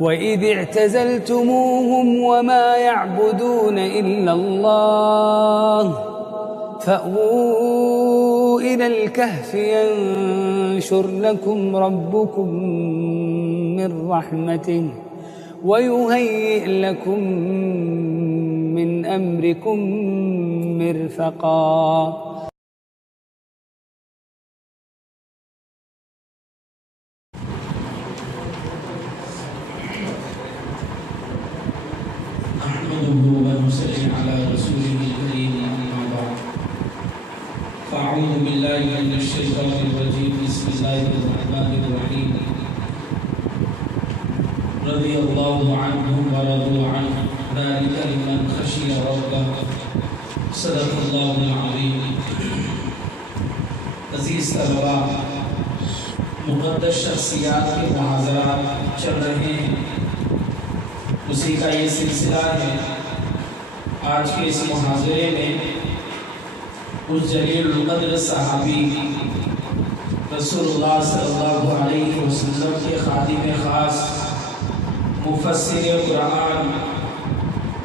وَإِذِ اعْتَزَلْتُمُوهُمْ وَمَا يَعْبُدُونَ إِلَّا اللَّهَ فَأْوُوا إِلَى الْكَهْفِ يَنشُرْ لَكُمْ رَبُّكُمْ مِنْ رَحْمَتِهِ وَيُهَيِّئْ لَكُمْ مِنْ أَمْرِكُمْ مِرْفَقًا. فأعوذ بالله من الشيطان الرجيم. بسم الله الرحمن الرحيم. رضي الله عنهم ورضوا عنه ذلك لمن خشي ربه. صدق الله العظيم. عزیز طلباء، مقدس شخصیات کے محاضرات چل رہے ہیں، اسی کا یہ سلسلہ ہے. آج کے اس محاضرے میں اس جلیل القدر صحابی رسول اللہ صلی اللہ علیہ وسلم کے خادم خاص، مفسر قرآن،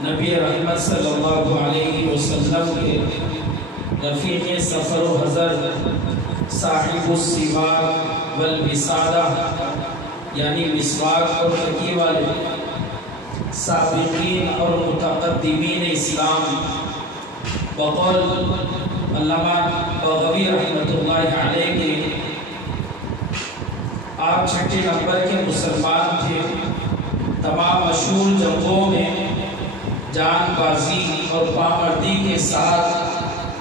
نبی رحمت صلی اللہ علیہ وسلم کے رفیق سفر و حضر، صاحب السواک والوسادہ یعنی مسواک اور تکی والے، سابقین اور متقدمین اسلام، بقول علامہ بغوی رحمت اللہ علیہ کے آپ چھٹے نمبر کے مسلمان تھے. تمام مشہور جنگوں میں جان بازی اور پامردی کے ساتھ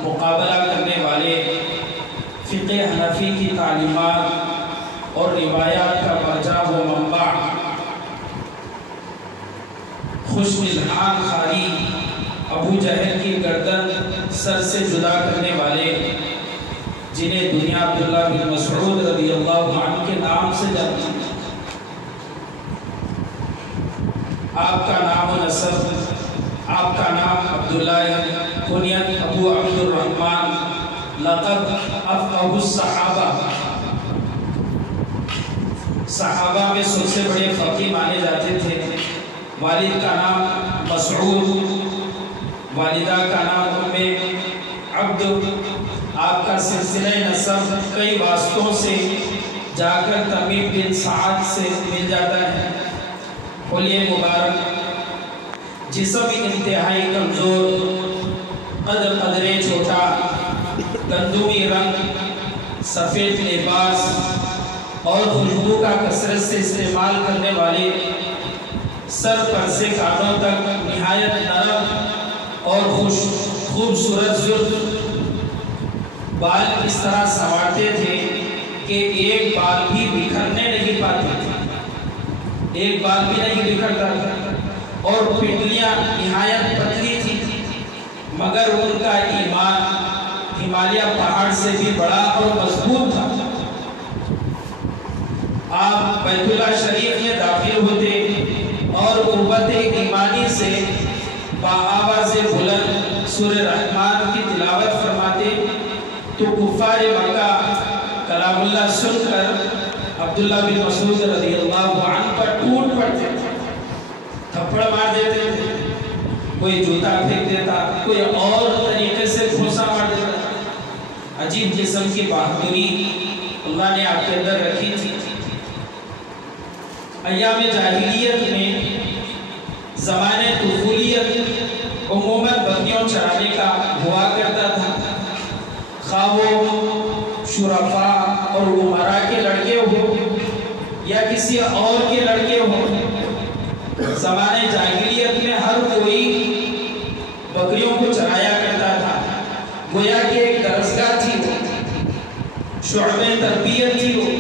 مقابلہ کرنے والے، فقہ حنفی کی تعلیمات اور روایات کا مرجع و منبع، خوش مزحان خاری، ابو جہل کی گردن سر سے جدا کرنے والے، جنہیں دنیا عبداللہ بن مسعود رضی اللہ عنہ کے نام سے جانتی ہے. آپ کا نام و نسب، آپ کا نام عبداللہ، کنیت ابو عبد الرحمن، لقب افقہ الصحابہ، صحابہ میں سب سے بڑے فقیہ مانے جاتے تھے. والد کا نام مسعود، والدہ کا نام ام عبد. آپ کا سلسلہ نسب کئی واسطوں سے جا کر تمیم بن سعد سے مل جاتا ہے. حلیہ مبارک، جسم انتہائی کمزور، قد قدرے چھوٹا، گندمی رنگ، سفید لباس اور خوشبو کا کثرت سے استعمال کرنے والے، سر پر سے کانوں تک نہایت نرم اور خوبصورت زرد بال اس طرح سنوارتے تھے کہ ایک بال بھی بکھرنے نہیں پاتے تھے، ایک بال بھی نہیں بکھرتا تھا. اور پنڈلیاں نہایت پتلی تھی، مگر ان کا ایمان ہمالیہ پہاڑ سے بھی بڑا اور مضبوط تھا. آپ بیت اللہ شریف میں داخل ہوتے اور قربت ایمانی سے بآواز بلند سورہ رحمان کی تلاوت فرماتے تو کفار مکہ کلام اللہ سن کر عبداللہ بن مسعود رضی اللہ عنہ پر ٹوٹ پڑتے تھے، تھپڑ مار دیتے تھے، کوئی جوتا پھینک دیتا، کوئی اور طریقے سے گھوسا مار دیتا. عجیب قسم کی بہادری اللہ نے آپ کے اندر رکھی تھی. ایام جاہلیت میں زمانے طفولیت عموماً بکریوں چرانے کا ہوا کرتا تھا، خواہ وہ شرفاء اور عمراء کے لڑکے ہو یا کسی اور کے لڑکے ہو. زمانے جاہلیت میں ہر کوئی بکریوں کو چرایا کرتا تھا. گویا کہ ایک درسگاہ تھی، شعبہ تربیت تھی وہ،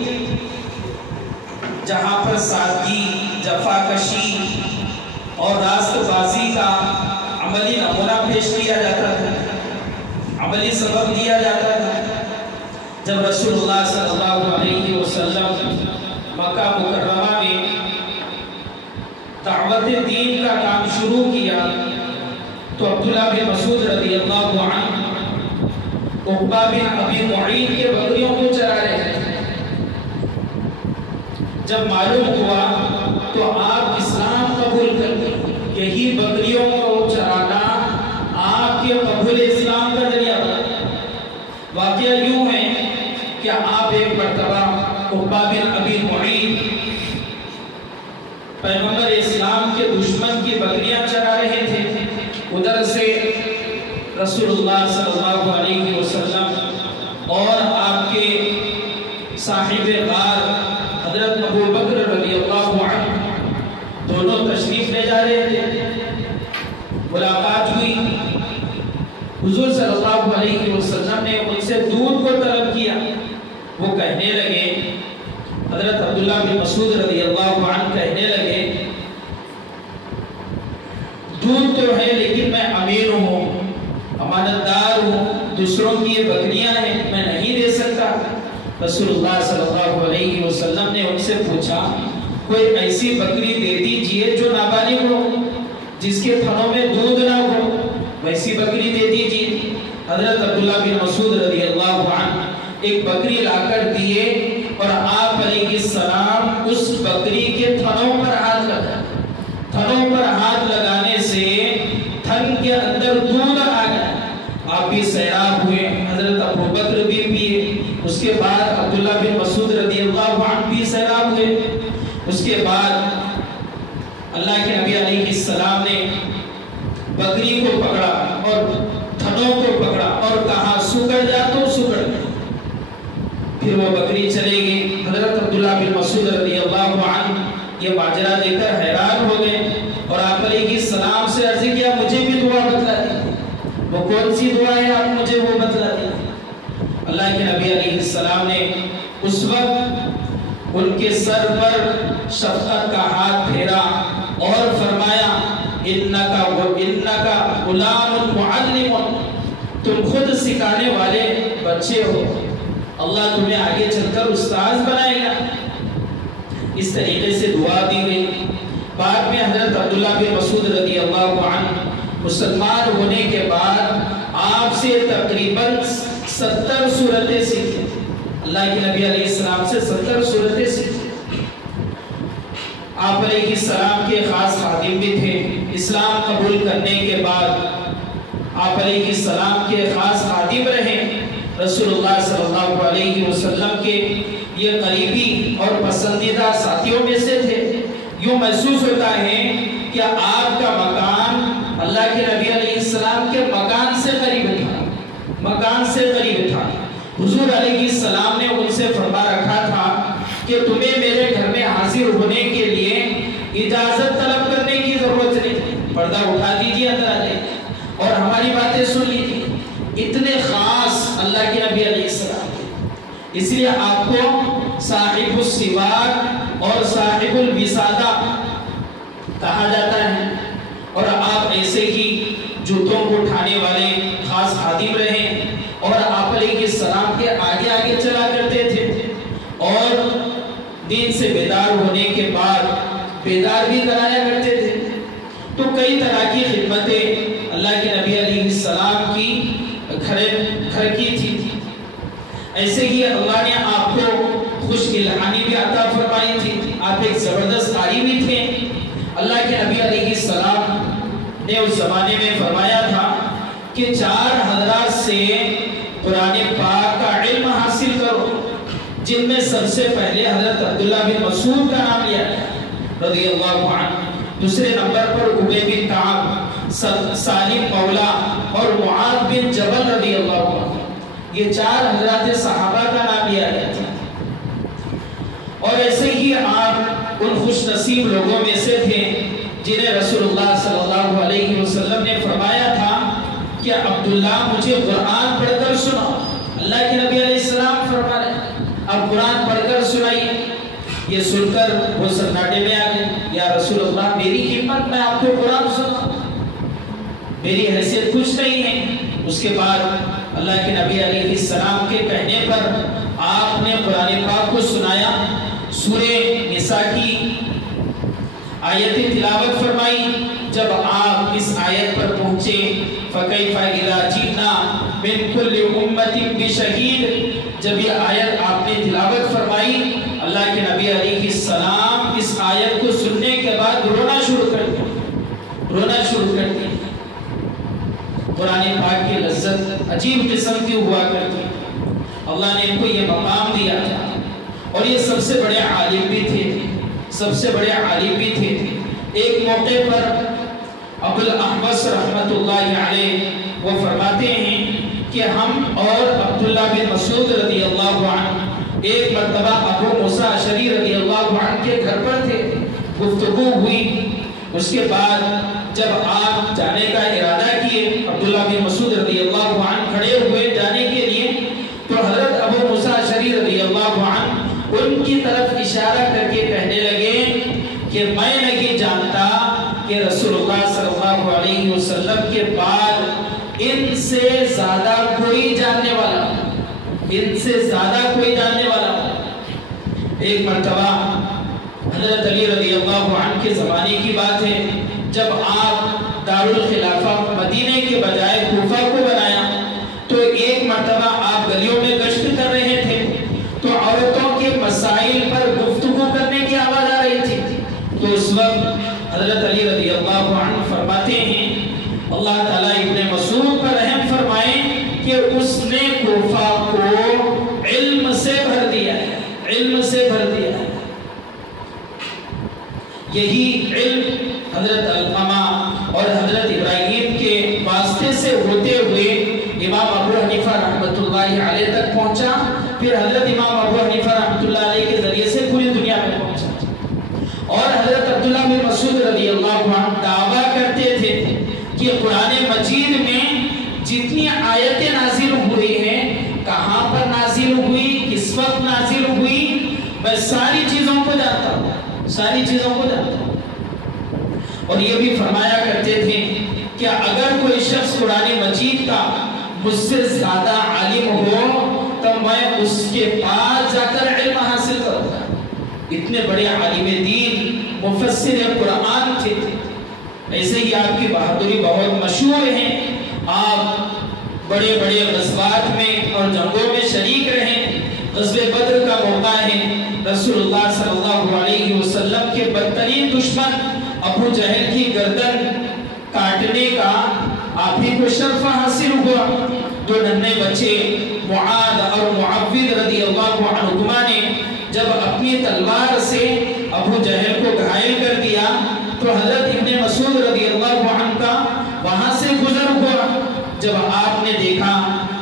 جہاں پر سادگی، جفاکشی اور راست بازی کا عملی نمونہ پیش کیا جاتا تھا، عملی سبب دیا جاتا تھا. جب رسول اللہ صلی اللہ علیہ وسلم مکہ مکرمہ میں دعوت دین کا کام شروع کیا تو عبداللہ بن مسعود رضی اللہ عنہ عقبہ بن ابی معین کے بکریوں کو چرا رہے تھے. جب معلوم ہوا تو آپ اس پیغمبر اسلام کے دشمن کی بکریاں چرا رہے تھے، ادھر سے رسول اللہ صلی اللہ علیہ وسلم اور آپ کے صاحب غار حضرت ابو بکر رضی اللہ عنہ دونوں تشریف لے جا رہے تھے۔ ملاقات ہوئی، حضور صلی اللہ علیہ وسلم نے ان سے دودھ کو طلب کیا۔ وہ کہنے لگے، حضرت عبداللہ بن مسعود رضی اللہ عنہ کہنے لگے، دودھ تو ہے لیکن میں امیر ہوں، امانتدار ہوں، دوسروں کی یہ بکریاں ہیں، میں نہیں دے سکتا۔ رسول اللہ صلی اللہ علیہ وسلم نے ان سے پوچھا، کوئی ایسی بکری دے دیجئے جو نابالغ ہو، جس کے تھنوں میں دودھ نہ ہو، ویسی بکری دے دیجئے۔ حضرت عبداللہ بن مسعود رضی اللہ عنہ ایک بکری لا کر دیے اور آپ علیہ السلام اس بکری کے تھنوں پر ہاتھ لگا۔ تھنوں پر ہاتھ لگانے سے تھن کے اندر دودھ آ گیا، آپ بھی سیراب ہوئے، حضرت ابو بکر بھی پیے، اس کے بعد عبداللہ بن مسعود رضی اللہ عنہ بھی سیراب ہوئے۔ اس کے بعد اللہ کے نبی علیہ السلام نے بکری کو پکڑا اور تھنوں کو پکڑا اور کہا سکڑ جا تو سکڑ جا۔ پھر وہ بکری چلے گی۔ حضرت عبداللہ بن مسعود رضی اللہ عنہ یہ ماجرا دے کر حیران ہو گئے اور آپ علیہ السلام سے عرض کیا، مجھے بھی دعا بتلا دی، وہ کون سی دعا ہے آپ مجھے وہ بتلا دی۔ اللہ کے نبی علیہ السلام نے اس وقت ان کے سر پر شفقت کا ہاتھ پھیرا اور فرمایا، انکا غلام معلم، تم خود سکھانے والے بچے ہو، اللہ تمہیں آگے چل کر استاذ بنائے گا۔ اس طریقے سے دعا دی گئی۔ بعد میں حضرت عبداللہ بن مسعود رضی اللہ عنہ مسلمان ہونے کے بعد آپ سے تقریباً 70 سورتیں سیکھی۔ اللہ کے نبی علیہ السلام سے 70 سورتیں سیکھی۔ آپ علیہ السلام کے خاص خادم بھی تھے۔ اسلام قبول کرنے کے بعد آپ علیہ السلام کے خاص خادم رہے۔ رسول اللہ صلی اللہ علیہ وسلم کے یہ قریبی اور پسندیدہ ساتھیوں میں سے تھے۔ یوں محسوس ہوتا ہے کہ آپ کا مکان اللہ کے نبی علیہ السلام کے مکان سے قریب تھا، مکان سے قریب تھا۔ حضور علیہ السلام نے ان سے فرما رکھا تھا کہ تمہیں میرے گھر میں حاضر ہونے کے لیے اجازت طلب کرنے کی ضرورت نہیں، پردہ اٹھا دیجیے، اندر آ جائیے اور ہماری باتیں سن لیجیے۔ اتنے خاص اللہ کے نبی علیہ السلام، اس لیے آپ کو صاحب السواک اور صاحب الوسادہ کہا جاتا ہے، اور آپ ایسے ہی جوتوں کو اٹھانے والے خاص خادم رہے اور آپ علیہ السلام کے آگے آگے چلا کرتے تھے، اور دین سے بیدار ہونے کے بعد بیدار بھی کرایا کرتے تھے۔ تو کئی طرح کی خدمتیں اللہ کے نبی علیہ السلام کی گھر کی تھی۔ ایسے ہی اللہ نے آپ کو خوش الحانی بھی عطا فرمائی تھی، آپ ایک زبردست قاری بھی تھے۔ اللہ کے نبی علیہ السلام نے اس زمانے میں فرمایا تھا کہ 4 حضرات سے قرآن پاک کا علم حاصل کرو، جن میں سب سے پہلے حضرت عبداللہ بن مسعود کا نام لیا رضی اللہ عنہ، دوسرے نمبر پر ابی بن کعب، سالم مولا اور معاذ بن جبل رضی اللہ عنہ۔ یہ 4 حضرات صحابہ کا نام لیا گیا تھا۔ اور ایسے ہی آپ ان خوش نصیب لوگوں میں سے تھے جنہیں رسول اللہ صلی اللہ علیہ وسلم نے فرمایا تھا کہ عبداللہ مجھے قرآن پڑھ کر سناؤ۔ اللہ کے نبی علیہ السلام فرما رہے ہیں اب قرآن پڑھ کر سنائیے۔ یہ سن کر وہ سناٹے میں آ گئے، یا رسول اللہ میری ہمت، میں آپ کو قرآن سناؤں، میری حیثیت کچھ نہیں ہے۔ اس کے بعد اللہ کے نبی علیہ السلام کے کہنے پر آپ نے قرآن پاک کو سنایا۔ سورہ نساء کی آیت تلاوت فرمائی۔ جب آپ اس آیت پر پہنچے فَكَيْفَ إِذَا جِئْنَا مِنْ كُلِّ أُمَّةٍ بِشَهِيدٍ، جب یہ آیت آپ نے تلاوت فرمائی، اللہ کے نبی علیہ السلام اس آیت کو سننے کے بعد رونا شروع کر دیا۔ قرآن پاک کی لذت عجیب قسم کی ہوا کرتی، اللہ نے ان کو یہ مقام دیا تھا، اور یہ سب سے بڑے عالم بھی تھے، سب سے بڑے عالم بھی تھے۔ ایک موقع پر ابو الاحوص رحمت اللہ علیہ وہ فرماتے ہیں کہ ہم اور عبداللہ بن مسعود رضی اللہ عنہ ایک مرتبہ ابو موسیٰ اشعری رضی اللہ عنہ کے گھر پر تھے، گفتگو ہوئی۔ اس کے بعد جب آپ جانے کا ارادہ کیے، عبداللہ بن مسعود رضی اللہ عنہ کھڑے ہوئے جانے کے لیے، تو حضرت ابو موسیٰ اشعری رضی اللہ عنہ ان کی طرف اشارہ کر کے کہنے لگے کہ میں نہیں جانتا کہ رسول اللہ صلی اللہ علیہ وسلم کے بعد ان سے زیادہ کوئی جاننے والا، ان سے زیادہ کوئی جاننے والا۔ ایک مرتبہ حضرت علی رضی اللہ عنہ کے زمانے کی بات ہے، جب آپ دارالخلافہ مدینے کے بجائے کوفہ کو بنایا، تو ایک مرتبہ آپ گلیوں میں گشت کر رہے تھے، تو عورتوں کے مسائل پر گفتگو کرنے کی آواز آ رہی تھی۔ تو اس وقت حضرت علی رضی اللہ عنہ فرماتے ہیں، اللہ تعالیٰ ابن مسعود پر رحم فرمائیں کہ اس نے کوفہ کو علم سے بھر دیا ہے، علم سے بھر دیا ہے۔ یہی علم حضرت علقمہ اور حضرت ابراہیم کے واسطے سے ہوتے ہوئے امام ابو حنیفہ رحمۃ اللہ علیہ تک پہنچا، پھر حضرت امام ابو حنیفہ رحمۃ اللہ علیہ کے ذریعے سے پوری دنیا میں پہنچا۔ اور حضرت عبداللہ بن مسعود رضی اللہ عنہ دعویٰ کرتے تھے کہ قرآن مجید میں جتنی آیتیں نازل ہوئی ہیں، کہاں پر نازل ہوئی، کس وقت نازل ہوئی، میں ساری چیزوں کو جانتا ہوں، ساری چیزوں کو جانتا ہوں۔ اور یہ بھی فرمایا کرتے تھے کہ اگر کوئی شخص قرآن مجید کا مجھ سے زیادہ عالم ہو تو میں اس کے پاس جا کر علم حاصل کروں گا۔ اتنے بڑے عالم دین مفسر قرآن تھے۔ ایسے ہی آپ کی بہادری بہت مشہور ہے، آپ بڑے بڑے غزوات میں اور جنگوں میں شریک رہے۔ غزوہ بدر کا موقع ہے، رسول اللہ صلی اللہ علیہ وسلم کے بدترین دشمن ابو جہل کی گردن کاٹنے کا آپ ہی کو شرف حاصل ہوا۔ دو ننھے بچے معاذ اور معوذ رضی اللہ عنہما نے جب اپنی تلوار سے ابو جہل کو گھائل کر دیا، تو حضرت ابن مسعود رضی اللہ عنہ کا وہاں سے گزر ہوا۔ جب آپ نے دیکھا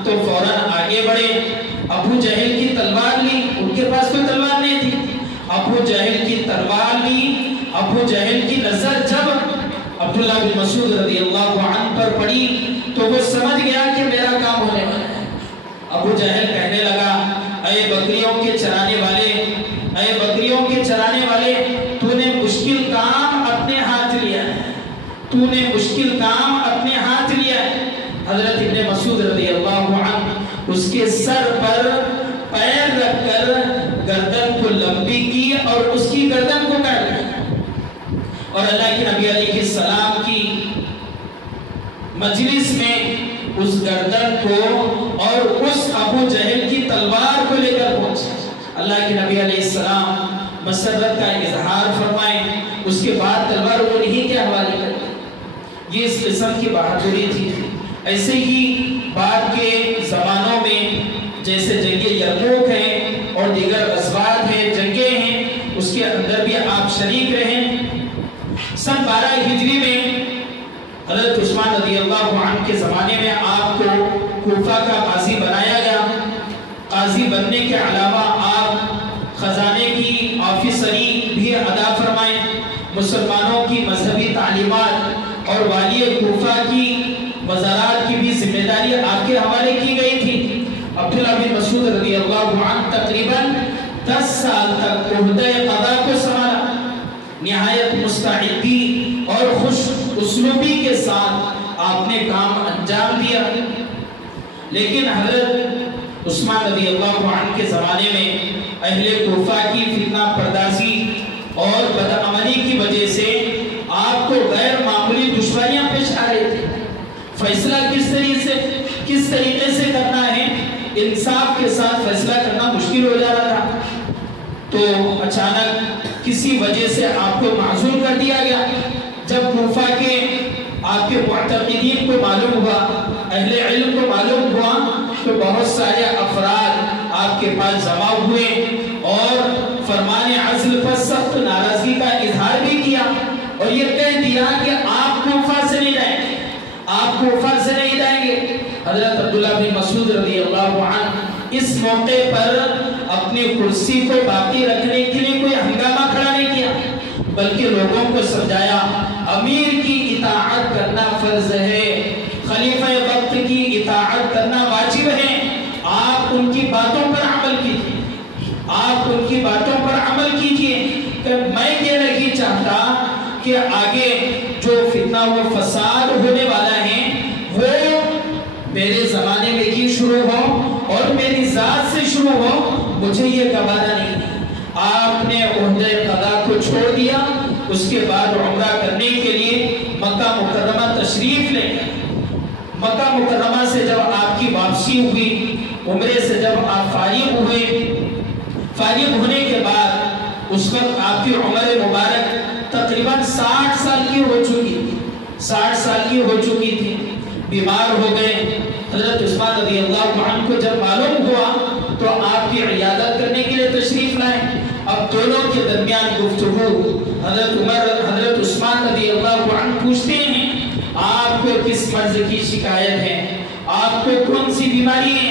تو فوراً آگے بڑھے، ابو جہل کی تلوار لی، ان کے پاس کوئی تلوار نہیں تھی، ابو جہل کی تلوار لی۔ ابو جہل کی نظر جب عبداللہ بن مسعود رضی اللہ عنہ پر پڑی تو وہ سمجھ گیا کہ میرا کام ہونے والا ہے۔ ابو جہل کہنے لگا، اے بکریوں کے چرانے والے، اے بکریوں کے چرانے والے، تو نے مشکل کام اپنے ہاتھ لیا ہے، تو نے مشکل کام اپنے ہاتھ لیا ہے۔ حضرت ابن مسعود رضی اللہ عنہ اس کے سر پر پیر رکھ کر گردن کو لمبی کی اور اس کی گردن کو کاٹ لیا، اور اللہ کے نبی علیہ السلام کی مجلس میں اس گردن کو اور اس ابو جہل کی تلوار کو لے کر پہنچے۔ اللہ کے نبی علیہ السلام مسرت کا اظہار فرمائیں، اس کے بعد تلوار انہی کے حوالے کر دی۔ یہ اس قسم کی بہادری تھی۔ ایسے ہی بعد کے زمانوں میں جیسے جنگ یرموک ہے اور دیگر غزوات ہیں، جنگیں ہیں، اس کے اندر بھی آپ شریک رہیں۔ سن 12 ہجری میں حضرت عثمان رضی اللہ عنہ کے زمانے میں آپ کو کوفہ کا قاضی بنایا گیا۔ قاضی بننے کے علاوہ آپ خزانے کی آفیسری بھی ادا فرمائیں، مسلمانوں کی مذہبی تعلیمات اور والی کوفہ کی وزارات کی بھی ذمہ داری آپ کے حوالے کی گئی تھی۔ عبداللہ بن مسعود رضی اللہ عنہ تقریباً 10 سال تک عہدہ قضا کو سنبھالا، نہایت مستعدی اور خوش اسلوبی کے ساتھ آپ نے کام انجام دیا۔ لیکن حضرت عثمان رضی اللہ عنہ کے زمانے میں اہل کوفہ کی فتنہ پردازی اور بدعملی کی وجہ سے آپ کو غیر معمولی دشواریاں پیش آ رہی تھی۔ فیصلہ کس طریقے سے کرنا ہے، انصاف کے ساتھ فیصلہ کرنا مشکل ہو جا رہا تھا۔ تو اچانک کسی وجہ سے آپ کو معزول کر دیا گیا۔ جب کوفہ کے آپ کے معتقدین کو معلوم ہوا، اہل علم کو معلوم ہوا، تو بہت سارے افراد آپ کے پاس جمع ہوئے اور فرمان عزل پر سخت ناراضگی کا اظہار بھی کیا اور یہ کہہ دیا کہ آپ کوفہ سے نہیں جائیں گے، آپ کوفہ سے نہیں جائیں گے۔ حضرت عبداللہ بن مسعود رضی اللہ عنہ اس موقع پر اپنی کرسی کو باقی رکھنے کے لیے کوئی ہنگامہ کھڑا نہیں کیا، بلکہ لوگوں کو سمجھایا امیر کی اطاعت کرنا فرض ہے، خلیفہ وقت کی اطاعت کرنا واجب ہے، آپ ان کی باتوں پر عمل کیجئے، آپ ان کی باتوں پر عمل کیجئے کہ میں یہ نہیں چاہتا کہ آگے جو فتنہ و فساد ہونے والا ہے وہ میرے زمانے میں ہی شروع ہو اور میری ذات سے شروع ہو، مجھے یہ گوارا نہیں۔ آپ نے عہدہ قضا کو چھوڑ دیا، اس کے بعد عمرہ کرنے کے لیے مکہ مکرمہ تشریف لے گئے۔ مکہ مکرمہ سے جب آپ کی واپسی ہوئی، عمرے سے جب آپ فارغ ہوئے، فارغ ہونے کے بعد اس وقت آپ کی عمر مبارک تقریباً 60 سال کی ہو چکی تھی، 60 سال کی ہو چکی تھی، بیمار ہو گئے۔ حضرت عثمان رضی اللہ عنہ کو جب معلوم ہوا تو آپ کی عیادت کرنے کے لیے تشریف لائے۔ اب دونوں کے درمیان گفتگو، حضرت عثمان رضی اللہ عنہ پوچھتے ہیں آپ کو کس مرض کی شکایت ہے، آپ کو کون سی بیماری ہے؟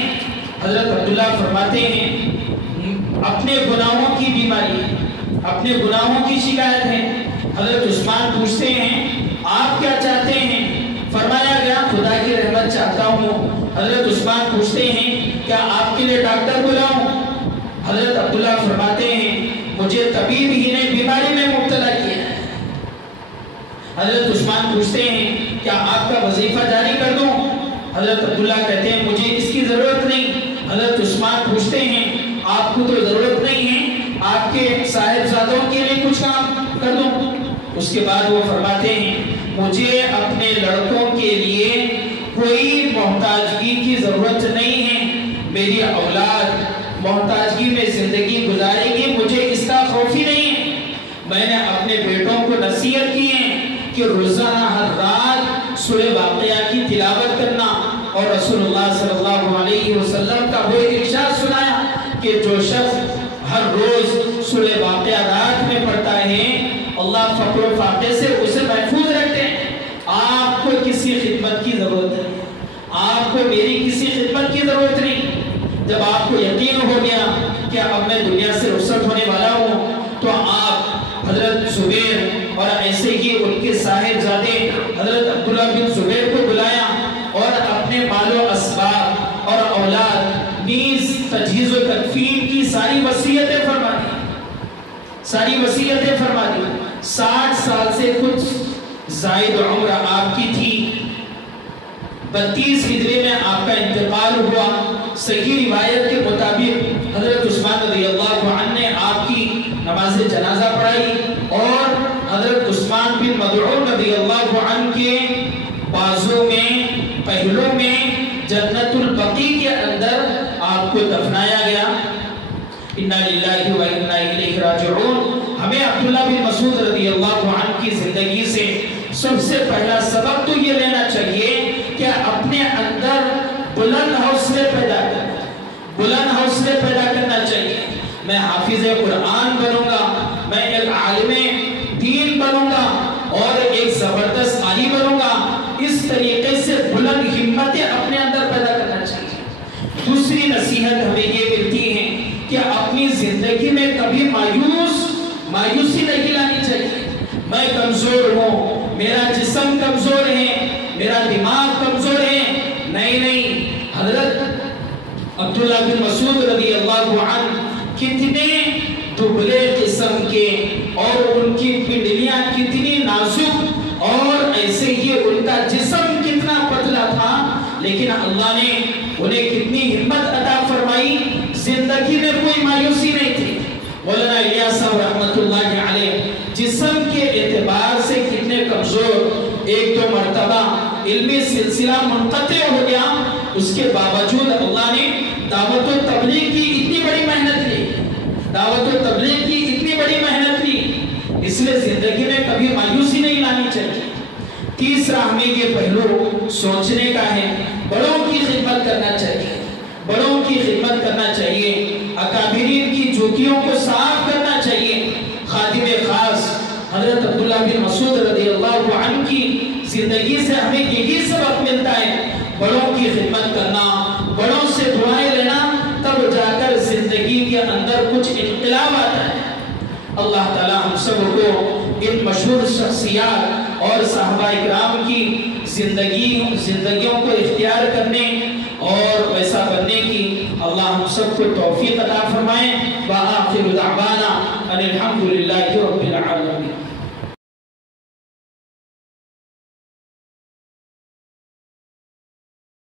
حضرت عبداللہ فرماتے ہیں اپنے گناہوں کی بیماری ہے، اپنے گناہوں کی شکایت ہے۔ حضرت عثمان پوچھتے ہیں آپ کیا چاہتے ہیں؟ فرمایا گیا خدا کی رحمت چاہتا ہوں۔ حضرت عثمان پوچھتے ہیں کیا آپ کے لیے ڈاکٹر بلاؤں؟ حضرت عبداللہ فرماتے ہیں مجھے طبیب ہی نے بیماری میں مبتلا کیا ہے۔ حضرت عثمان پوچھتے ہیں کیا آپ کا وظیفہ جاری کر دوں؟ حضرت عبداللہ کہتے ہیں مجھے اس کی ضرورت نہیں۔ حضرت عثمان پوچھتے ہیں آپ کو تو ضرورت نہیں ہے، آپ کے صاحبزادوں کے لیے کچھ کام کر دوں؟ اس کے بعد وہ فرماتے ہیں مجھے اپنے لڑکوں کے لیے کوئی محتاجگی کی ضرورت نہیں ہے، میری اولاد محتاجگی میں زندگی گزارے گی، مجھے اس کا خوف ہی نہیں ہے۔ میں نے اپنے بیٹوں کو نصیحت کی ہے کہ روزانہ ہر رات سورہ واقعہ کی تلاوت کرنا، اور رسول اللہ صلی اللہ علیہ وسلم کا وہ ارشاد سنایا کہ جو شخص ہر روز سورہ واقعہ رات میں پڑھتا ہے اللہ فقر و فاقے سے اسے محفوظ رکھتے ہیں۔ آپ کو کسی خدمت کی ضرورت نہیں، آپ کو میری کسی خدمت کی ضرورت نہیں۔ جب آپ کو یقین ہو گیا کہ اب میں دنیا سے رخصت ہونے والا ہوں تو آپ حضرت زبیر اور ایسے ہی ان کے صاحبزادے حضرت عبداللہ بن زبیر کو بلایا اور اپنے مال و اسباب اور اولاد نیز تجہیز و تکفین کی ساری وصیتیں فرما دی، ساری وصیتیں فرما دی۔ 60 سال سے کچھ زائد عمر آپ کی تھی، 32 ہجری میں آپ کا انتقال ہوا۔ صحیح روایت کے مطابق حضرت عثمان رضی اللہ عنہ نے آپ کی نماز جنازہ پڑھائی اور حضرت عثمان بن مدعون رضی اللہ عنہ کے بازو میں، پہلوں میں جنت البقیع کے اندر آپ کو دفنایا گیا۔ انا للہ و انا الیہ راجعون۔ ہمیں عبداللہ بن مسعود رضی اللہ عنہ کی زندگی سے سب سے پہلا سبق تو یہ لینا چاہیے کہ اپنے اندر بلند حوصلے پیدا کرنا، بلند حوصلے پیدا کرنا چاہیے۔ میں حافظ قرآن بنوں گا، میں ایک عالم دین بنوں گا اور ایک زبردست عالی بنوں گا، اس طریقے سے بلند ہمتیں اپنے اندر پیدا کرنا چاہیے۔ دوسری نصیحت ہمیں یہ ملتی ہے کہ اپنی زندگی میں کبھی مایوسی نہیں لانی چاہیے۔ میں کمزور ہوں، میرا جسم کمزور ہے، میرا دماغ کمزور ہے، نہیں۔ حضرت عبداللہ بن مسعود رضی اللہ عنہ کتنے دبلے قسم کے اور ان کی پنڈلیاں کتنی نازک اور ایسے ہی ان کا جسم کتنا پتلا تھا، لیکن اللہ نے انہیں کتنی ہمت عطا فرمائی، زندگی میں کوئی مایوسی نہیں تھی۔ مولانا الیاس صاحب رحمت اللہ علیہ جسم کے اعتبار سے کتنے کمزور، ایک دو مرتبہ علمی سلسلہ منقطع ہو گیا، اس کے باوجود اللہ نے دعوت و تبلیغ کی اتنی بڑی محنت لی، دعوت و تبلیغ کی اتنی بڑی محنت لی، اس لیے زندگی میں کبھی مایوسی نہیں لانی چاہیے۔ تیسرا ہمیں یہ پہلو سوچنے کا ہے، بڑوں کی خدمت کرنا چاہیے، بڑوں کی خدمت کرنا چاہیے، اکابرین کی جوتیوں کو صاف کرنا چاہیے۔ زندگی سے ہمیں یہی سبق ملتا ہے، بڑوں کی خدمت کرنا، بڑوں سے دعائیں لینا، تب جا کر زندگی کے اندر کچھ انقلاب آتا ہے۔ اللہ تعالیٰ ہم سب کو ان مشہور شخصیات اور صحابہ اکرام کی زندگیوں کو اختیار کرنے اور ویسا بننے کی اللہ ہم سب کو توفیق عطا فرمائیں۔ وآخر دعوانا ان الحمد للہ